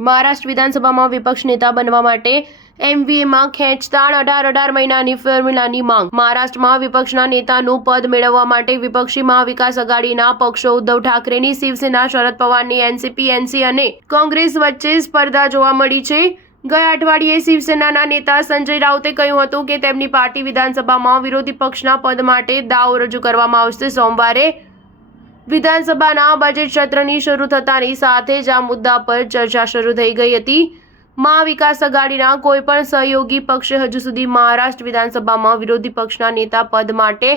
મહારાષ્ટ્ર વિધાનસભામાં વિપક્ષ નેતા બનવા માટે એમવીએમાં ખેંચતાણ 18 મહિનાની ફોર્મ્યુલાની માંગ। મહારાષ્ટ્રમાં વિપક્ષના નેતાનું પદ મેળવવા માટે વિપક્ષી મહાવિકાસ આઘાડીના પક્ષો ઉદ્ધવ ઠાકરેની શિવસેના, શરદ પવારની એનસીપી, એનસી અને કોંગ્રેસ વચ્ચે સ્પર્ધા જોવા મળી છે। ગયા અઠવાડિયે શિવસેનાના નેતા સંજય રાઉતે કહ્યું હતું કે તેમની પાર્ટી વિધાનસભામાં વિરોધી પક્ષના પદ માટે દાવ રજૂ કરવામાં આવશે। સોમવારે વિધાનસભાના બજેટ સત્રની શરૂ થતાની સાથે જ આ મુદ્દા પર ચર્ચા શરૂ થઈ ગઈ હતી। મહાવિકાસ આઘાડીના કોઈ પણ સહયોગી પક્ષે હજુ સુધી મહારાષ્ટ્ર વિધાનસભામાં વિરોધી પક્ષના નેતા પદ માટે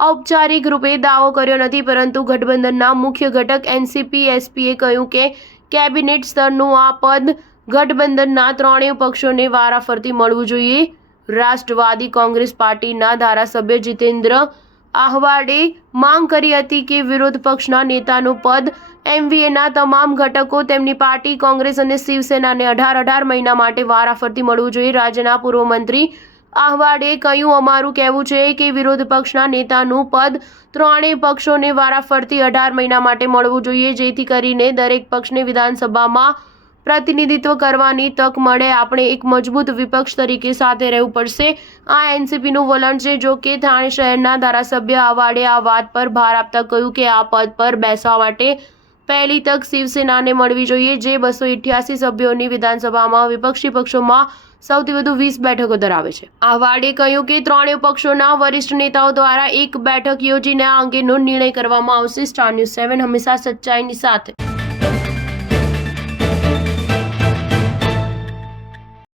ઔપચારિક રૂપે દાવો કર્યો નથી, પરંતુ ગઠબંધનના મુખ્ય ઘટક એનસીપી એસપીએ કહ્યું કે કેબિનેટ સ્તરનું આ પદ ગઠબંધનના ત્રણેય પક્ષોને વારાફરતી મળવું જોઈએ। રાષ્ટ્રવાદી કોંગ્રેસ પાર્ટીના ધારાસભ્ય જીતેન્દ્ર આહવાડે માંગ કરી હતી કે વિરોધ પક્ષના નેતાનું પદ એમવીએના તમામ ઘટકો તેમની પાર્ટી કોંગ્રેસ અને શિવસેનાને 18 મહિના માટે વારાફરતી મળવું જોઈએ। રાજ્યના પૂર્વ મંત્રી આહવાડે કહ્યું, અમારું કહેવું છે કે વિરોધ પક્ષના નેતાનું પદ ત્રણેય પક્ષોને વારાફરતી 18 મહિના માટે મળવું જોઈએ, જેથી કરીને દરેક પક્ષને વિધાનસભામાં પ્રતિનિધિત્વ કરવાની તક મળે। આપણે એક મજબૂત વિપક્ષ તરીકે સાથે રહેવું પડશે। આ એનસીપીનું વલણ છે। જો કે થાણે શહેરના ધારાસભ્ય આહવાડે આ વાત પર ભાર આપતા કહ્યું કે આ પદ પર બેસવા માટે પહેલી તક શિવસેનાને મળવી જોઈએ, જે 288 સભ્યોની વિધાનસભામાં વિપક્ષી પક્ષોમાં સૌથી વધુ 20 બેઠકો ધરાવે છે। આહવાડે કહ્યું કે ત્રણેય પક્ષોના વરિષ્ઠ નેતાઓ દ્વારા એક બેઠક યોજીને આ અંગેનો નિર્ણય કરવામાં આવશે। સ્ટાર ન્યૂઝ 7 હંમેશા સચ્ચાઈની સાથે।